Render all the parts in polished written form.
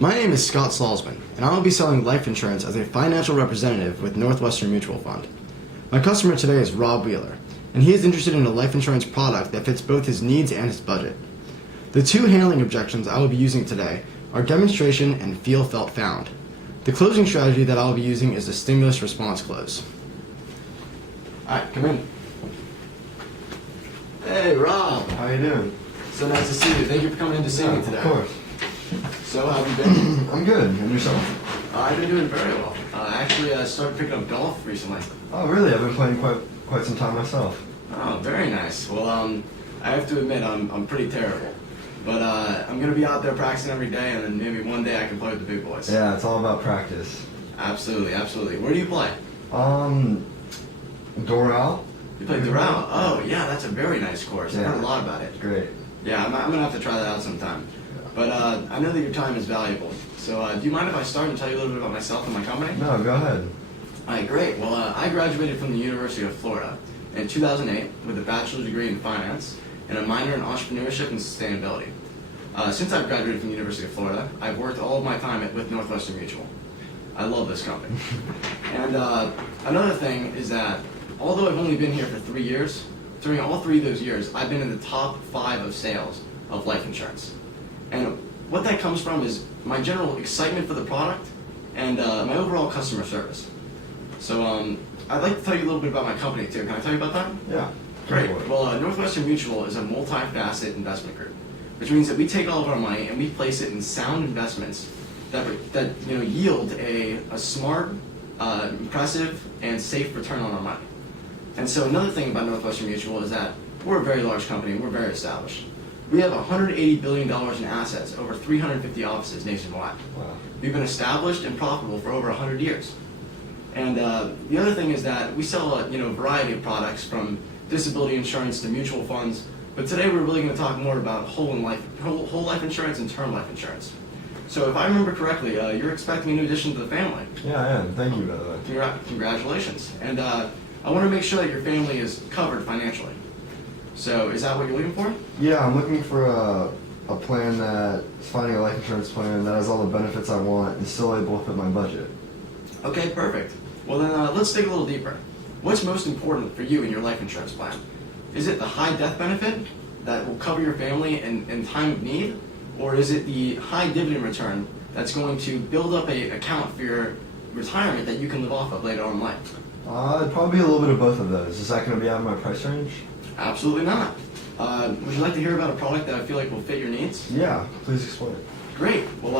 My name is Scott Salzman, and I will be selling life insurance as a financial representative with Northwestern Mutual Fund. My customer today is Rob Wheeler, and he is interested in a life insurance product that fits both his needs and his budget. The two handling objections I will be using today are demonstration and feel, felt, found. The closing strategy that I will be using is the stimulus response close. Alright, come in. Hey, Rob. How you doing? So nice to see you. Thank you for coming in to see me today. Of course. So, how have you been? I'm good. And yourself? I've been doing very well. Actually, I started picking up golf recently. Oh, really? I've been playing quite some time myself. Oh, very nice. Well, I have to admit, I'm pretty terrible. But I'm going to be out there practicing every day, and then maybe one day I can play with the big boys. Yeah, it's all about practice. Absolutely, absolutely. Where do you play? Doral. You play Doral? Oh, yeah, that's a very nice course. Yeah. I've heard a lot about it. Great. Yeah, I'm going to have to try that out sometime. But I know that your time is valuable. So do you mind if I start and tell you a little bit about myself and my company? No, go ahead. All right, great. Well, I graduated from the University of Florida in 2008 with a bachelor's degree in finance and a minor in entrepreneurship and sustainability. Since I've graduated from the University of Florida, I've worked all of my time with Northwestern Mutual. I love this company. And another thing is that although I've only been here for 3 years, during all 3 of those years, I've been in the top 5 of sales of life insurance. And what that comes from is my general excitement for the product and my overall customer service. So I'd like to tell you a little bit about my company too. Can I tell you about that? Yeah. Great. Well, Northwestern Mutual is a multi-facet investment group, which means that we take all of our money and we place it in sound investments that yield a smart, impressive, and safe return on our money. And so another thing about Northwestern Mutual is that we're a very large company and we're very established. We have $180 billion in assets, over 350 offices nationwide. Wow. We've been established and profitable for over 100 years. And the other thing is that we sell a variety of products from disability insurance to mutual funds. But today we're really going to talk more about whole life insurance and term life insurance. So if I remember correctly, you're expecting a new addition to the family. Yeah, I am. Thank you, by the way. Congratulations. And I want to make sure that your family is covered financially. So is that what you're looking for? Yeah, I'm looking for a plan that is finding a life insurance plan that has all the benefits I want and still able to fit my budget. Okay, perfect. Well then, let's dig a little deeper. What's most important for you in your life insurance plan? Is it the high death benefit that will cover your family in time of need? Or is it the high dividend return that's going to build up an account for your retirement that you can live off of later on in life? It'd probably be a little bit of both of those. Is that going to be out of my price range? Absolutely not. Would you like to hear about a product that I feel like will fit your needs? Yeah, please explain it. Great. Well,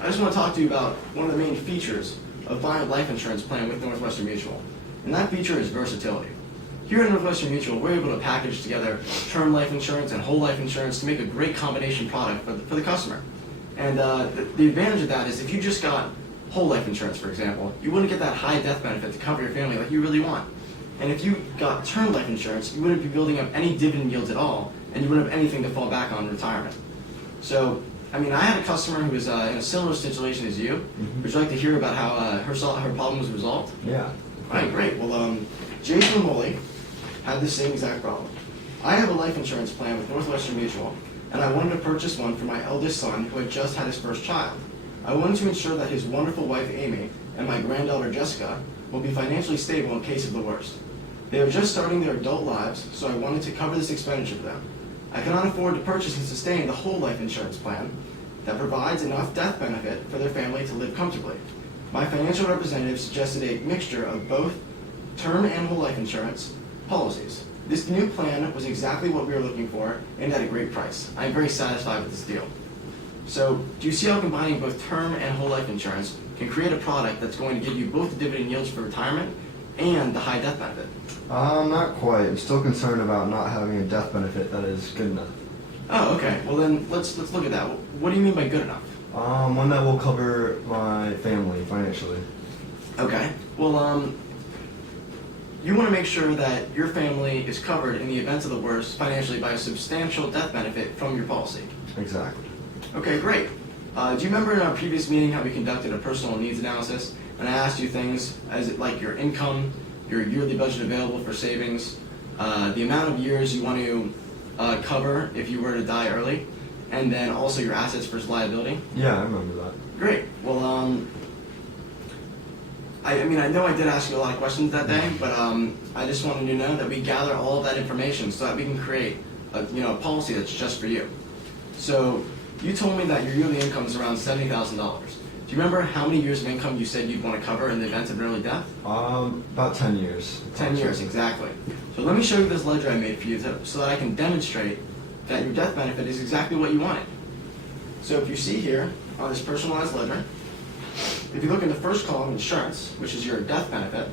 I just want to talk to you about one of the main features of buying a life insurance plan with Northwestern Mutual. And that feature is versatility. Here at Northwestern Mutual, we're able to package together term life insurance and whole life insurance to make a great combination product for the customer. And the advantage of that is if you just got whole life insurance, for example, you wouldn't get that high death benefit to cover your family like you really want. And if you got term life insurance, you wouldn't be building up any dividend yields at all, and you wouldn't have anything to fall back on in retirement. So, I had a customer who was in a similar situation as you. Mm-hmm. Would you like to hear about how her problem was resolved? Yeah. All right, great. Well, Jason and Molly had the same exact problem. I have a life insurance plan with Northwestern Mutual, and I wanted to purchase one for my eldest son who had just had his first child. I wanted to ensure that his wonderful wife, Amy, and my granddaughter, Jessica, will be financially stable in case of the worst. They are just starting their adult lives, so I wanted to cover this expenditure for them. I cannot afford to purchase and sustain the whole life insurance plan that provides enough death benefit for their family to live comfortably. My financial representative suggested a mixture of both term and whole life insurance policies. This new plan was exactly what we were looking for and at a great price. I am very satisfied with this deal. So, do you see how combining both term and whole life insurance can create a product that's going to give you both the dividend yields for retirement and the high death benefit? Not quite. I'm still concerned about not having a death benefit that is good enough. Oh, okay. Well then, let's look at that. What do you mean by good enough? One that will cover my family financially. Okay. Well, you want to make sure that your family is covered in the event of the worst financially by a substantial death benefit from your policy. Exactly. Okay, great. Do you remember in our previous meeting how we conducted a personal needs analysis and I asked you things like your income, your yearly budget available for savings, the amount of years you want to cover if you were to die early, and then also your assets versus liability? Yeah, I remember that. Great. Well, I mean, I know I did ask you a lot of questions that day, but I just wanted you to know that we gather all of that information so that we can create a policy that's just for you. So you told me that your yearly income is around $70,000. Do you remember how many years of income you said you'd want to cover in the event of an early death? About 10 years. 10 years, exactly. So let me show you this ledger I made for you so that I can demonstrate that your death benefit is exactly what you wanted. So if you see here on this personalized ledger, if you look in the first column, insurance, which is your death benefit,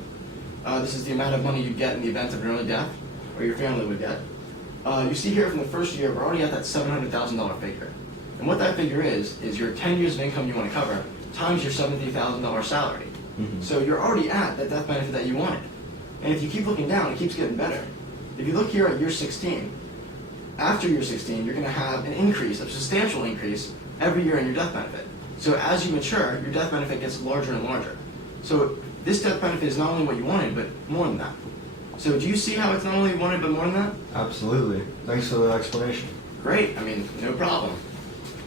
this is the amount of money you'd get in the event of an early death, or your family would get. You see here from the first year, we're already at that $700,000 figure. And what that figure is your 10 years of income you want to cover times your $70,000 salary. Mm-hmm. So you're already at that death benefit that you wanted. And if you keep looking down, it keeps getting better. If you look here at year 16, after year 16, you're going to have an increase, a substantial increase, every year in your death benefit. So as you mature, your death benefit gets larger and larger. So this death benefit is not only what you wanted, but more than that. So do you see how it's not only wanted, but more than that? Absolutely. Thanks for the explanation. Great. I mean, no problem.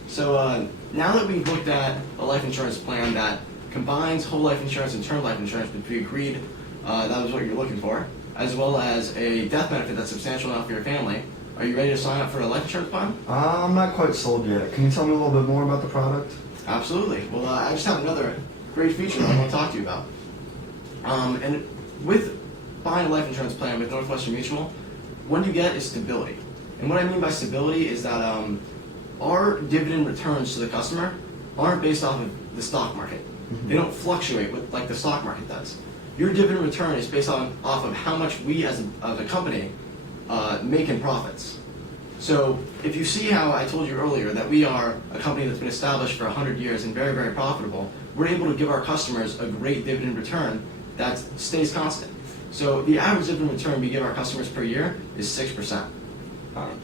So now that we've looked at a life insurance plan that combines whole life insurance and term life insurance, which we agreed that was what you're looking for, as well as a death benefit that's substantial enough for your family, are you ready to sign up for a life insurance plan? I'm not quite sold yet. Can you tell me a little bit more about the product? Absolutely. Well, I just have another great feature that I want to talk to you about. And with buying a life insurance plan with Northwestern Mutual, what you get is stability. And what I mean by stability is that our dividend returns to the customer aren't based off of the stock market. Mm-hmm. They don't fluctuate like the stock market does. Your dividend return is based off of how much we as a company make in profits. So if you see how I told you earlier that we are a company that's been established for 100 years and very, very profitable, we're able to give our customers a great dividend return that stays constant. So the average dividend return we give our customers per year is 6%.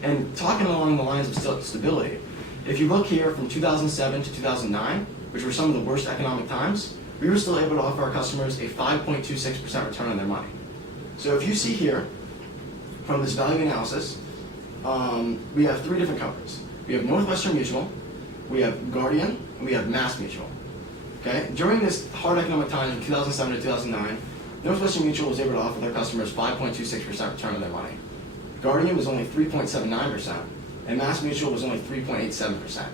And talking along the lines of stability, if you look here from 2007 to 2009, which were some of the worst economic times, we were still able to offer our customers a 5.26% return on their money. So if you see here, from this value analysis, we have three different companies. We have Northwestern Mutual, we have Guardian, and we have Mass Mutual. Okay? During this hard economic time from 2007 to 2009, Northwestern Mutual was able to offer their customers 5.26% return on their money. Guardian was only 3.79%, and Mass Mutual was only 3.87%.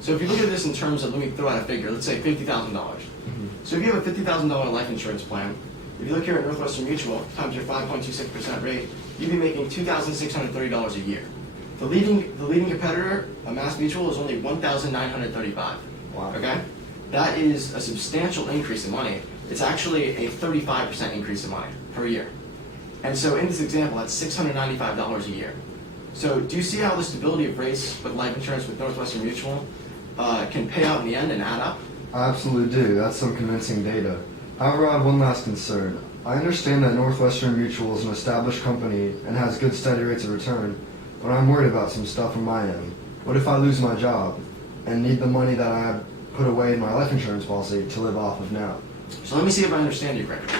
So if you look at this in terms of, let me throw out a figure, let's say $50,000. Mm-hmm. So if you have a $50,000 life insurance plan, if you look here at Northwestern Mutual, times your 5.26% rate, you'd be making $2,630 a year. The leading competitor, Mass Mutual, is only $1,935. Wow. Okay? That is a substantial increase in money. It's actually a 35% increase in money per year. And so in this example, that's $695 a year. So do you see how the stability of rates with life insurance with Northwestern Mutual can pay out in the end and add up? I absolutely do. That's some convincing data. However, I have one last concern. I understand that Northwestern Mutual is an established company and has good steady rates of return, but I'm worried about some stuff on my end. What if I lose my job and need the money that I have put away in my life insurance policy to live off of now? So let me see if I understand you correctly.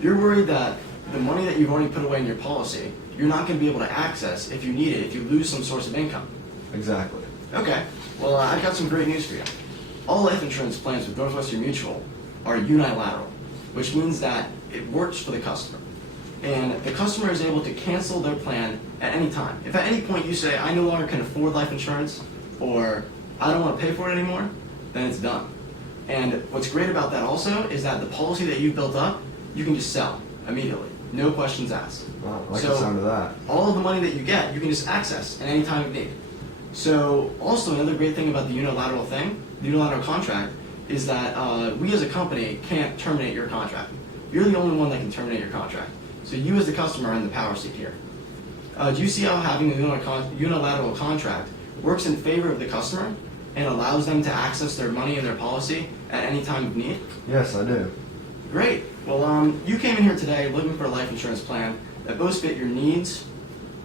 You're worried that the money that you've already put away in your policy, you're not going to be able to access if you need it, if you lose some source of income. Exactly. Okay. Well, I've got some great news for you. All life insurance plans with Northwestern Mutual are unilateral, which means that it works for the customer. And the customer is able to cancel their plan at any time. If at any point you say, I no longer can afford life insurance, or I don't want to pay for it anymore, then it's done. And what's great about that also is that the policy that you've built up, you can just sell immediately. No questions asked. Wow, I like the sound of that. All of the money that you get, you can just access at any time of need. So also another great thing about the unilateral contract, is that we as a company can't terminate your contract. You're the only one that can terminate your contract. So you as the customer are in the power seat here. Do you see how having a unilateral contract works in favor of the customer and allows them to access their money and their policy at any time of need? Yes, I do. Great. Well, you came in here today looking for a life insurance plan that both fit your needs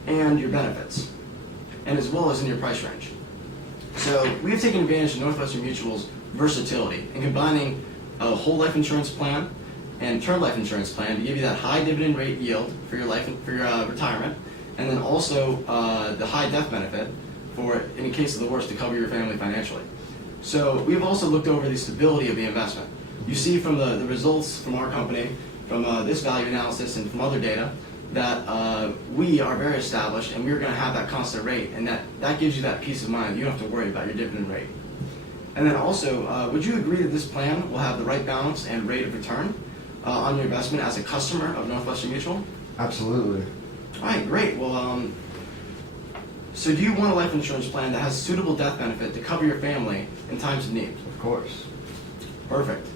and your benefits, and as well as in your price range. So we've taken advantage of Northwestern Mutual's versatility in combining a whole life insurance plan and term life insurance plan to give you that high dividend rate yield for your retirement, and then also the high death benefit for, in case of the worst, to cover your family financially. So we've also looked over the stability of the investment. You see from the results from our company, from this value analysis and from other data, that we are very established and we're going to have that constant rate, and that gives you that peace of mind. You don't have to worry about your dividend rate. And then also, would you agree that this plan will have the right balance and rate of return on your investment as a customer of Northwestern Mutual? Absolutely. All right, great. Well, so do you want a life insurance plan that has suitable death benefit to cover your family in times of need? Of course. Perfect.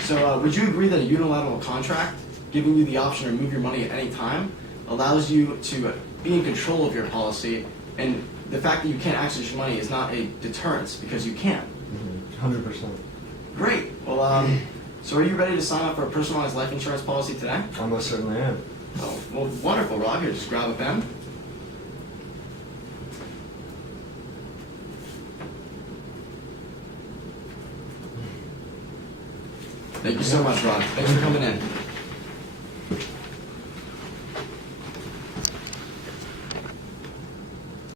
So would you agree that a unilateral contract, giving you the option to remove your money at any time, allows you to be in control of your policy, and the fact that you can't access your money is not a deterrence because you can? 100%. Great. Well, so are you ready to sign up for a personalized life insurance policy today? I most certainly am. Oh, well, wonderful, Rob. Here, just grab a pen. Thank you so much, Rob. Thanks for coming in.